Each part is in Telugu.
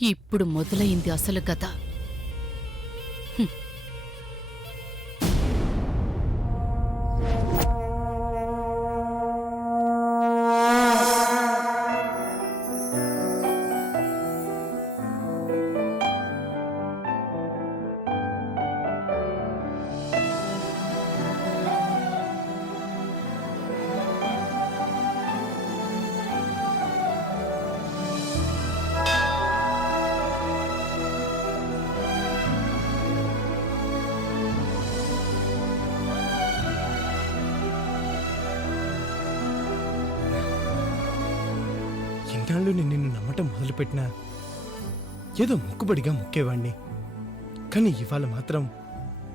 ఇప్పుడు మొదలైంది అసలు కథ. ఇన్నాళ్ళు నేను నిన్ను నమ్మటం మొదలుపెట్టినా ఏదో మొక్కుబడిగా మొక్కేవాణ్ణి. కానీ ఇవాళ మాత్రం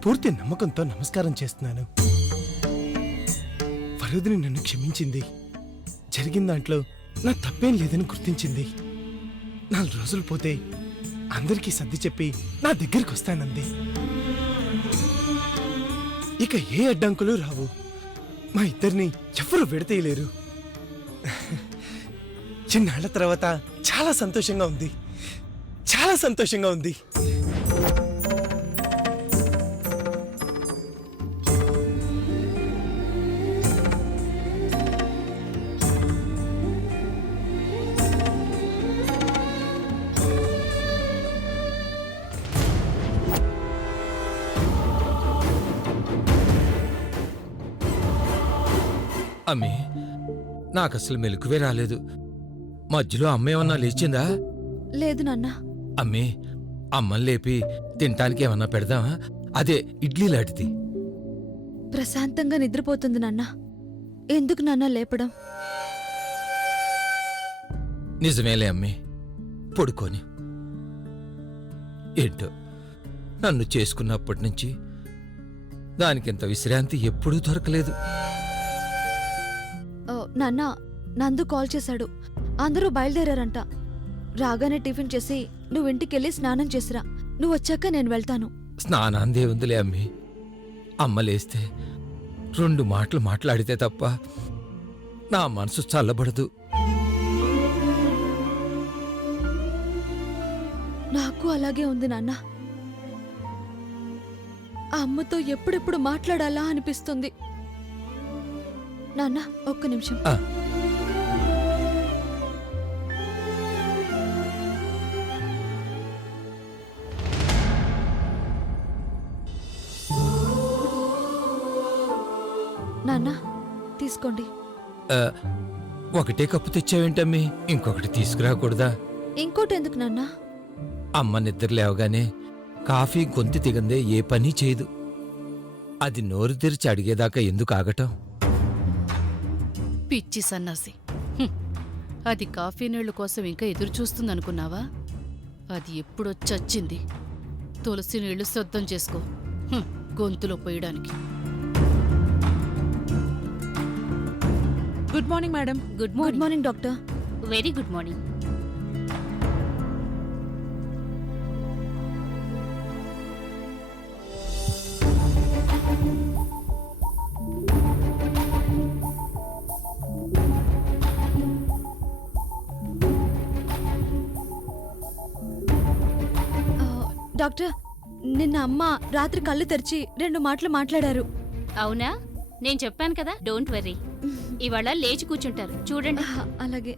పూర్తి నమ్మకంతో నమస్కారం చేస్తున్నాను. వరుదిని నన్ను క్షమించింది. జరిగిన దాంట్లో నా తప్పేం లేదని గుర్తించింది. 4 రోజులు పోతే అందరికీ సర్ది చెప్పి నా దగ్గరికి వస్తానంది. ఇక ఏ అడ్డంకులు రావు. మా ఇద్దరిని ఎవరు విడతీయలేరు. చిన్నాళ్ల తర్వాత చాలా సంతోషంగా ఉంది. చాలా సంతోషంగా ఉంది. అమ్మే, నాకసలు మెలకువే రాలేదు. మధ్యలో అమ్మ ఏమన్నా లేచిందా? లేదు నాన్న. అమ్మే, అమ్మని లేపి తినటానికి ఏమన్నా పెడదామా? అదే ఇడ్లీ లాంటిది. ప్రశాంతంగా నిద్రపోతుంది నాన్న. ఎందుకు నాన్న లేపడం? నిజమేలే అమ్మే, పడుకోని. ఏంటో నన్ను చేసుకున్నప్పటి నుంచి దానికింత విశ్రాంతి ఎప్పుడూ దొరకలేదు. నాన్న, నందు కాల్ చేశాడు. అందరూ బయలుదేరారంట. రాగానే టిఫిన్ చేసి నువ్వు ఇంటికెళ్ళి స్నానం చేసిరా. నువ్వు వచ్చాక నేను వెళ్తాను. స్నానాందే ఉందిలే అమ్మి. అమ్మ లేస్తే 2 మాటలు మాట్లాడితే తప్ప నా మనసు చల్లబడదు. నాకు అలాగే ఉంది నాన్న. ఆ అమ్మతో ఎప్పుడెప్పుడు మాట్లాడాలా అనిపిస్తుంది. నాన్న, ఒక్క నిమిషం. నాన్న, తీసుకోండి. ఒకటే కప్పు తెచ్చావేంటమ్మి? ఇంకొకటి తీసుకురాకూడదా? ఇంకోటి ఎందుకు నాన్న? అమ్మ నిద్ర లేవగానే కాఫీ గొంతు దిగందే ఏ పని చేయదు. అది నోరు తెరిచి అడిగేదాకా ఎందుకు ఆగటం? పిచ్చి సన్నాసి. అది కాఫీ నీళ్ల కోసం ఇంకా ఎదురు చూస్తుందనుకున్నావా? అది ఎప్పుడొచ్చొచ్చింది. తులసి నీళ్లు శుద్ధం చేసుకో, గొంతులో పోయడానికి. Good morning madam. Good morning doctor. Very good morning. Doctor, నిన్న అమ్మ రాత్రి కళ్ళు తెరిచి 2 మాటలు మాట్లాడారు. అవునా? నేను చెప్పాను కదా, డోంట్ వరీ. ఇవాళ లేచి కూర్చుంటారు, చూడండి. అలాగే.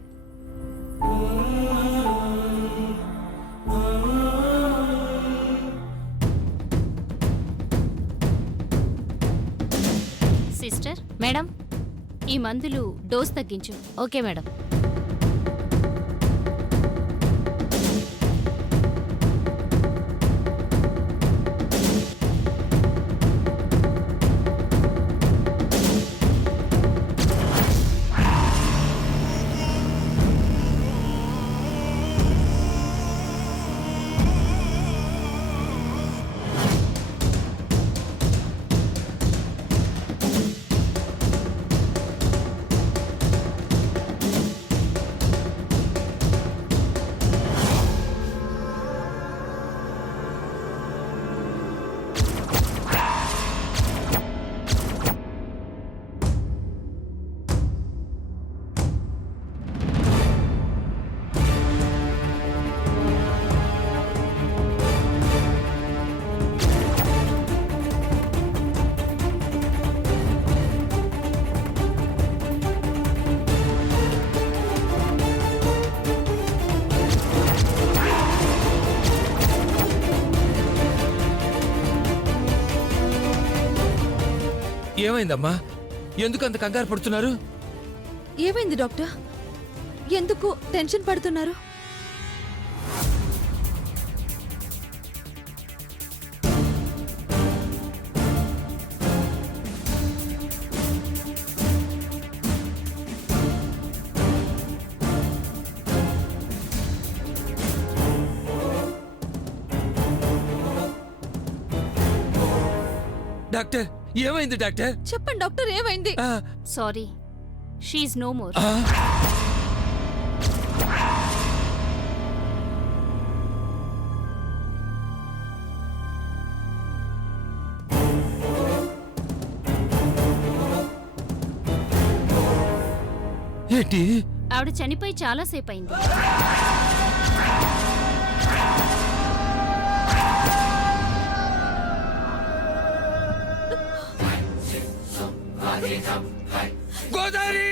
సిస్టర్, మేడం, ఈ మందులు డోస్ తగ్గించు. Okay madam. ఏమైందమ్మా? ఎందుకు అంత కంగారు పడుతున్నారు? ఏమైంది డాక్టర్? ఎందుకు టెన్షన్ పడుతున్నారు? డాక్టర్, ఏమైంది డాక్టర్? చెప్పండి డాక్టర్, ఏమైంది? ఆ, సారీ, షీఈ్ నో మోర్. ఆ, ఏంటి? ఆవిడ చనిపోయి చాలాసేపు అయింది. గోదావరి!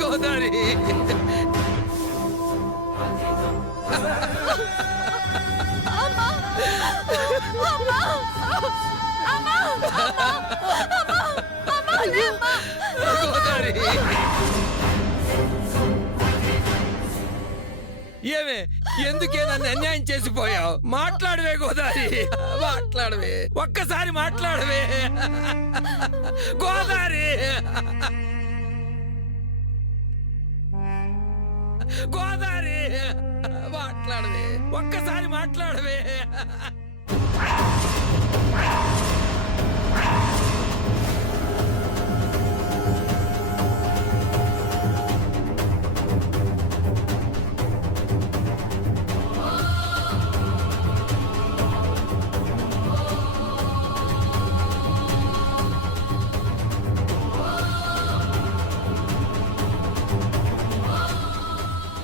గోదావరి! గోదావరి! ఏమే, ఎందుకే నన్ను అన్యాయం చేసిపోయావు? మాట్లాడవే గోదావరి, మాట్లాడవే, ఒక్కసారి మాట్లాడవే గోదావరి! గోదావరి, మాట్లాడవే, ఒక్కసారి మాట్లాడవే.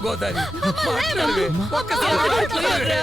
గోదావరి, మాట్లాడవే, ఒక్కసారి మాట్లాడవే.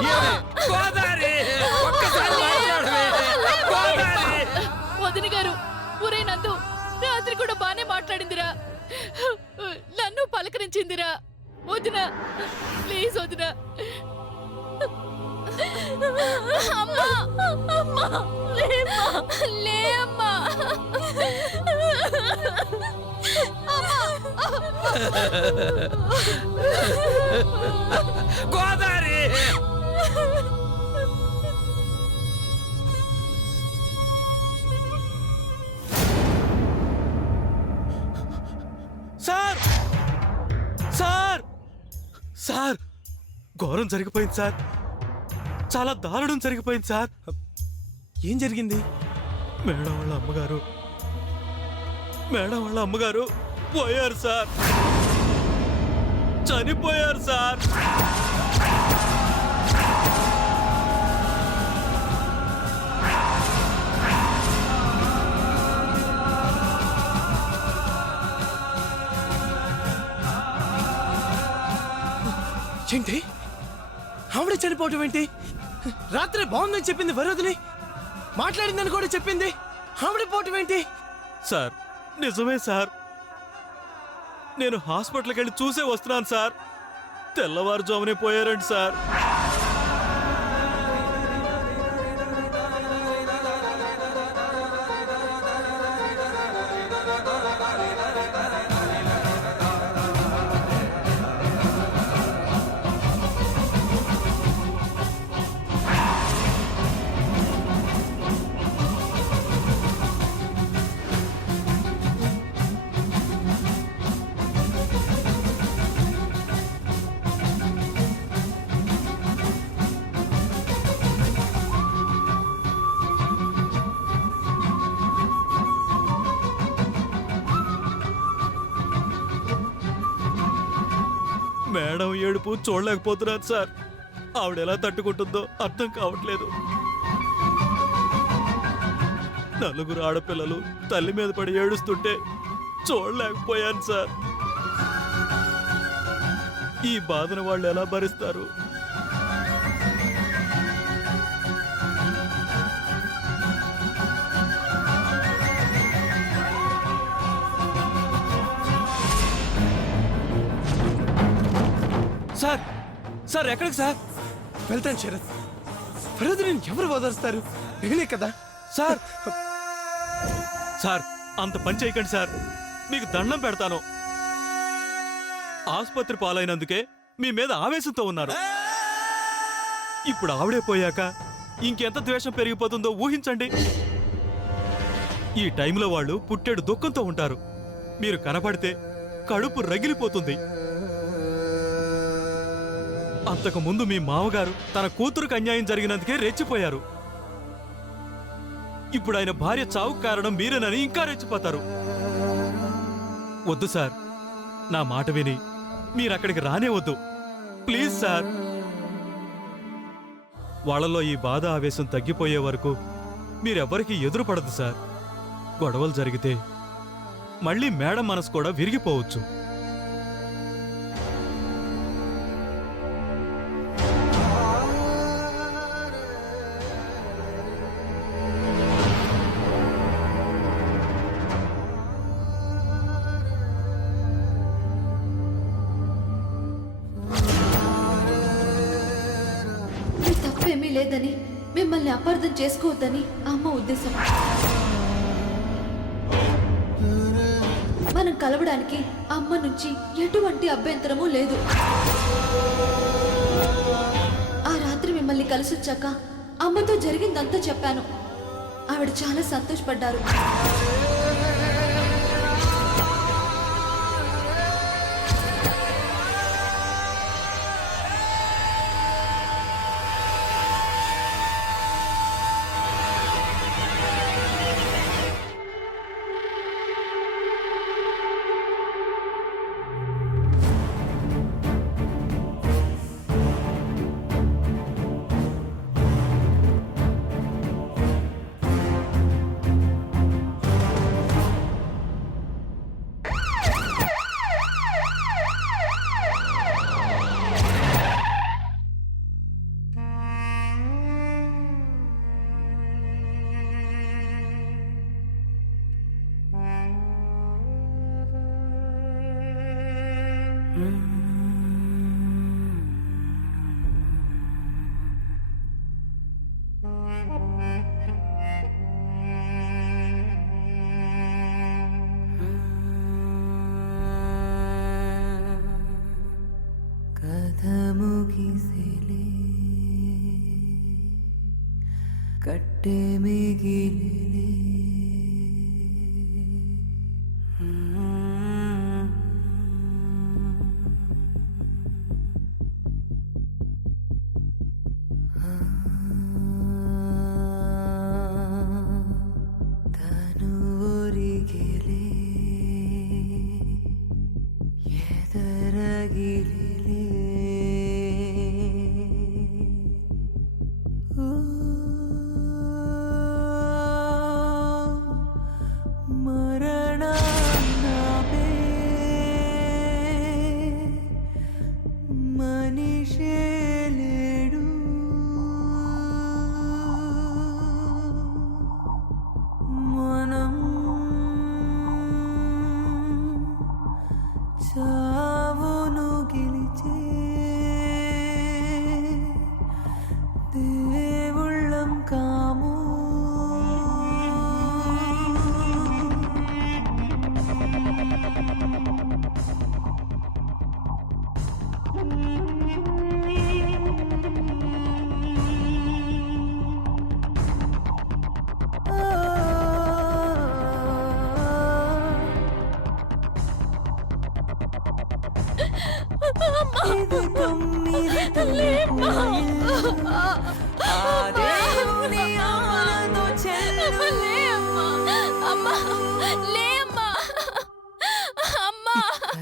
ఏమే, గోదావరి, ఒక్కసారి మాట్లాడవే గోదావరి! వదిన గారు, ఊరే నందు రాత్రి కూడా బానే మాట్లాడిందిరా, నన్ను పలకరించిందిరా. వదిన, ప్లీజ్ వదిన. అమ్మా, అమ్మా, లేమ్మా, లేమ్మా. గోదావరి! సార్, సార్, సార్, ఘోరం జరిగిపోయింది సార్. చాలా దారుణం జరిగిపోయింది సార్. ఏం జరిగింది? మేడం వాళ్ళ అమ్మగారు పోయారు సార్, చనిపోయారు సార్. ఏంటి? ఆవిడ చనిపోవటం ఏంటి? రాత్రి బాగుందని చెప్పింది వరోధిని, మాట్లాడిందని కూడా చెప్పింది. ఆవిడ పోవటం ఏంటి? సార్, నిజమే సార్. నేను హాస్పిటల్కి వెళ్ళి చూసే వస్తున్నాను సార్. తెల్లవారుజామునే పోయారండి సార్. మేడం ఏడుపు చూడలేకపోతున్నాను సార్. ఆవిడ ఎలా తట్టుకుంటుందో అర్థం కావట్లేదు. నలుగురు ఆడపిల్లలు తల్లి మీద పడి ఏడుస్తుంటే చూడలేకపోయాను సార్. ఈ బాధను వాళ్ళు ఎలా భరిస్తారు? సార్ సార్ ఎక్కడికి సార్? వెళ్తాను శరత్. ఫరీద్ నేను ఎవరు ఓదారుస్తారు? నేనే కదా సార్. సార్ అంత పని చేయకండి సార్, మీకు దండం పెడతాను. ఆసుపత్రి పాలైనందుకే మీ మీద ఆవేశంతో ఉన్నారు. ఇప్పుడు ఆవిడే పోయాక ఇంకెంత ద్వేషం పెరిగిపోతుందో ఊహించండి. ఈ టైంలో వాళ్ళు పుట్టేడు దుఃఖంతో ఉంటారు. మీరు కనపడితే కడుపు రగిలిపోతుంది. అంతకు ముందు మీ మామగారు తన కూతురుకు అన్యాయం జరిగినందుకే రెచ్చిపోయారు. ఇప్పుడు ఆయన భార్య చావుకు కారణం మీరేనని ఇంకా రెచ్చిపోతారు. వద్దు సార్, నా మాట విని మీరక్కడికి రానే వద్దు ప్లీజ్ సార్. వాళ్ళలో ఈ బాధ ఆవేశం తగ్గిపోయే వరకు మీరెవ్వరికీ ఎదురుపడదు సార్. గొడవలు జరిగితే మళ్ళీ మేడం మనసు కూడా విరిగిపోవచ్చు. మీ తప్పేమీ లేదని, మిమ్మల్ని అపార్థం చేసుకోవద్దని అమ్మ ఉద్దేశం. మనం కలవడానికి అమ్మ నుంచి ఎటువంటి అభ్యంతరమూ లేదు. ఆ రాత్రి మిమ్మల్ని కలిసొచ్చాక అమ్మతో జరిగిందంతా చెప్పాను. ఆవిడ చాలా సంతోషపడ్డారు. కథ ముగిసిలే కట్టె మిగిలిలే తను ఒరిగిలే ఎదరగిలిలే మరణానాపే మనిషే లేడు మనం చావును గెలిచే దేవుళ్ళం కాము. ఇది 9 తలుపుల ఇల్లు. ఆ దేవుని ఆలతో చెల్లు.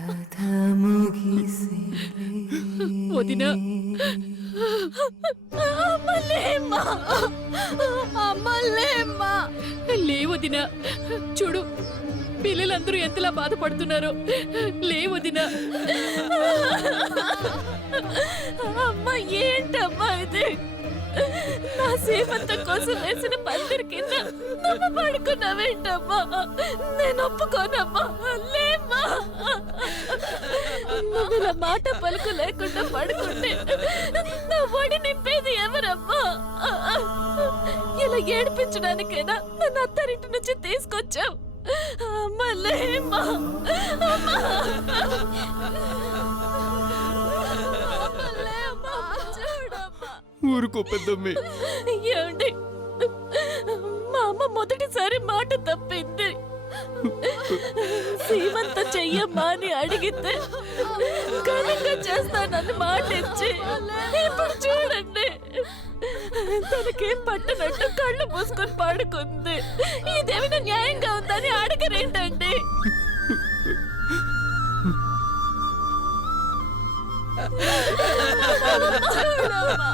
కథ ముగిసిలే వదినా లేవదినా, చూడు పిల్లలందరూ ఎంతలా బాధపడుతున్నారో. లేవదినా. అమ్మా ఏంటమ్మా ఇది? నా సీమంతం కోసం వేసిన పందిరి కింద నువ్వు పడుకున్నావేంటమ్మా? నేను ఒప్పుకోనమ్మా. లేమ్మా. నువ్వు ఇలా మాట పలుకు లేకుండా పడుకుంటే నా ఒడి నింపేది ఎవరమ్మా? ఇలా ఏడిపించడానికైనా నన్ను అత్తారింటి నుంచి తీసుకొచ్చావు. అమ్మా లేమ్మా. అమ్మా ఊరుకో పెద్దమ్మి. ఏమండి, మా అమ్మ మొదటిసారి మాట తప్పింది. సీమంత చెయ్యమ్మా అని అడిగితే ఘనంగా చేస్తానని మాట ఇచ్చి ఇప్పుడు చూడండి తనకేం పట్టనట్టు కళ్ళు మూసుకొని పడుకుంది. ఇదేమైనా న్యాయంగా ఉందని అడగరేంటండి? చూడమ్మా.